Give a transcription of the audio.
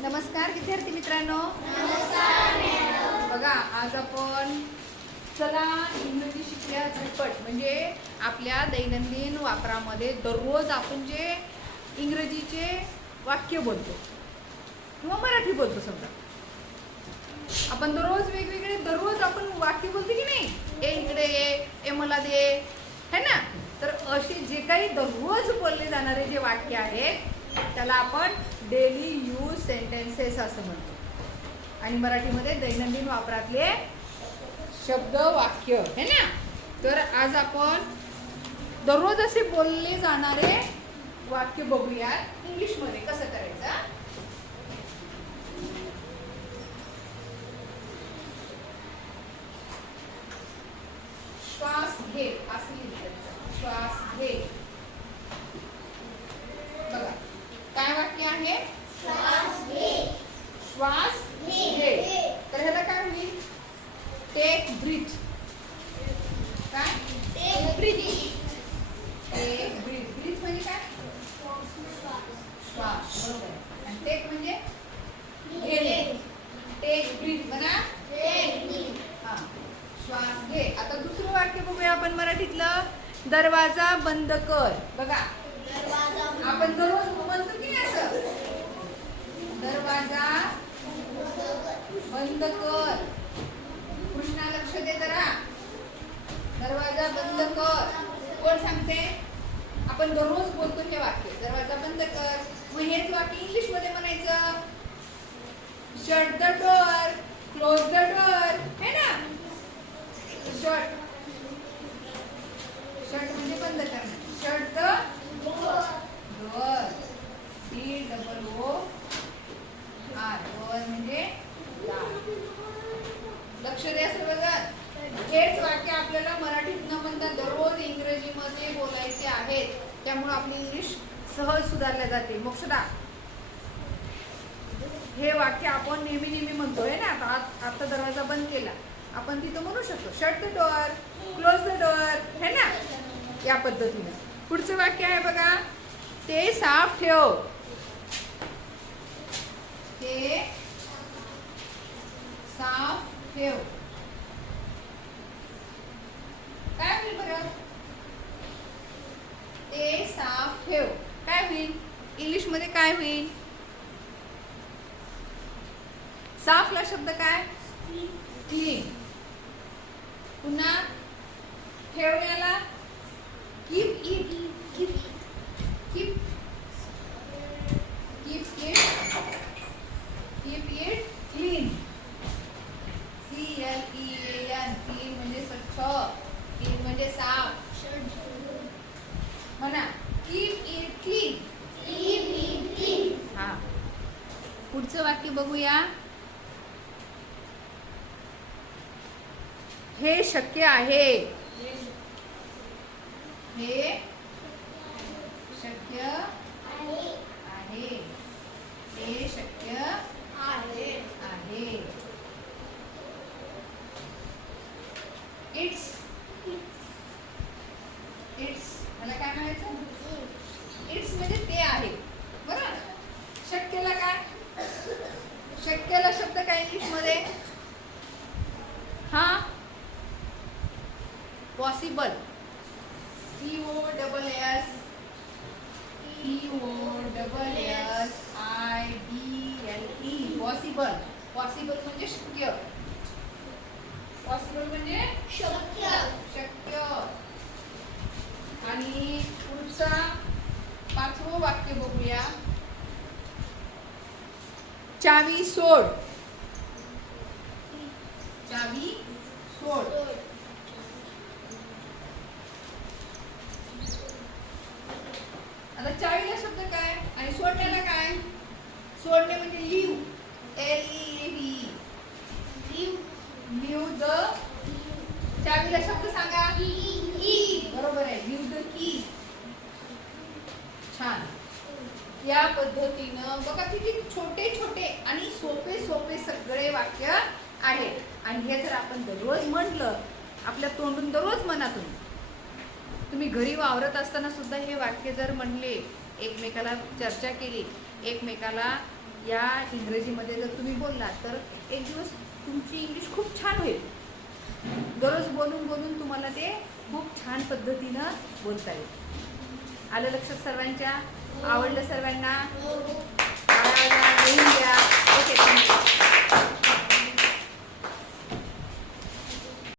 नमस्कार विद्यार्थी मित्रांनो. बघा आज आपण चला इंग्रजी शिकल्या झटपट. म्हणजे आपल्या दैनंदिन वापरामध्ये दररोज आपण जे इंग्रजीचे वाक्य बोलतो किंवा मराठी बोलतो समजा. आपण दररोज वेगवेगळे दररोज आपण वाक्य बोलतो की नाही? ए इकडे ये ए मला दे है ना? तर असे जे काही दररोज बोलले जाणारे जे वाक्य आहेत त्याला आपण डेली यूज सेंटेन्सेस असं म्हणतो. आणि मराठीमध्ये दैनंदिन वापरातले शब्द वाक्य है ना? तर आज आपण दररोज असे बोलले जाणारे वाक्य बघूयात. इंग्लिशमध्ये कसं करायचं? श्वास घे असं लिहिलं श्वास घे बघा काय आहे श्वास घे तर ह्याला काय होईल टेक ब्रीथ. काय? Take breath. ब्रीथ. म्हणजे काय? श्वास. बरोबर. आणि टेक म्हणजे? घेणे. Take breath. म्हणा हा. श्वास घे. आता दुसरं वाक्य बघूया आपण मराठीतलं. दरवाजा बंद कर. बघा. आपण दररोज म्हणतो की नाही असं दरवाजा बंद कर. कृष्णा लक्ष दे जरा. दरवाजा बंद कर. कोण सांगते? आपण दररोज बोलतो हे वाक्य. दरवाजा बंद कर. मग हेच वाक्य इंग्लिशमध्ये म्हणायचं. Shut the door close the door है ना शट शट म्हणजे बंद करणं shut the door D double O R door म्हणजे दार लक्ष द्या सर्वजण हेच वाक्य आपल्याला मराठीत न म्हणता दररोज इंग्रजीमध्ये बोलायचे आहेत त्यामुळं आपली इंग्लिश सहज सुधारल्या जाते. मोक्षदा हे वाक्य आपण नेहमी नेहमी म्हणतोय ना आता आत- आता दरवाजा बंद केला. आपण तिथं म्हणू शकतो shut the door close the door है ना? या पद्धतीनं. पुढचं वाक्य आहे बघा ते साफ ठेव. ते साफ ठेव काय होईल बरं ते साफ ठेव. काय होईल? इंग्लिशमध्ये काय होईल? साफला शब्द काय? क्लीन पुन्हा ठेवण्याला keep it keep keep keep it keep it clean C L E N clean म्हणजे स्वच्छ. क्लीन म्हणजे साफ. म्हणा कीप इट क्लीन हा पुढचं वाक्य बघूया. हे शक्य आहे. हे शक्य आहे. हे शक्य आहे इट्स इट्स मला काय म्हणायचं इट्स म्हणजे ते आहे बरं शक्यला काय शक्यला शब्द काय इंग्लिशमध्ये हा possible C O double S T O double S I D L E possible possible म्हणजे शक्य. पॉसिबल म्हणजे शक्य. आणि पुढचा पाचवं वाक्य बघूया. चावी सोड. चावी सोड आता चावीला शब्द काय आणि सोडण्याला काय कोणते म्हणजे leave. L E V leave the. चावीला शब्द सांगा. की बरोबर आहे. Live the key. छान. या पद्धतीनं बघा किती छोटे छोटे आणि सोपे सोपे सगळे वाक्य आहेत. आणि हे जर आपण दररोज म्हटलं आपल्या तोंडून दररोज मनातून तुम्ही घरी वावरत असताना सुद्धा हे वाक्य जर म्हणले एकमेकाला चर्चा केली एकमेकाला या इंग्रजीमध्ये जर तुम्ही बोललात तर एक दिवस तुमची इंग्लिश खूप छान होईल. दररोज बोलून बोलून तुम्हाला ते खूप छान पद्धतीनं बोलता येईल. आलं लक्षात सर्वांच्या? आवडलं सर्वांना? Okay thank you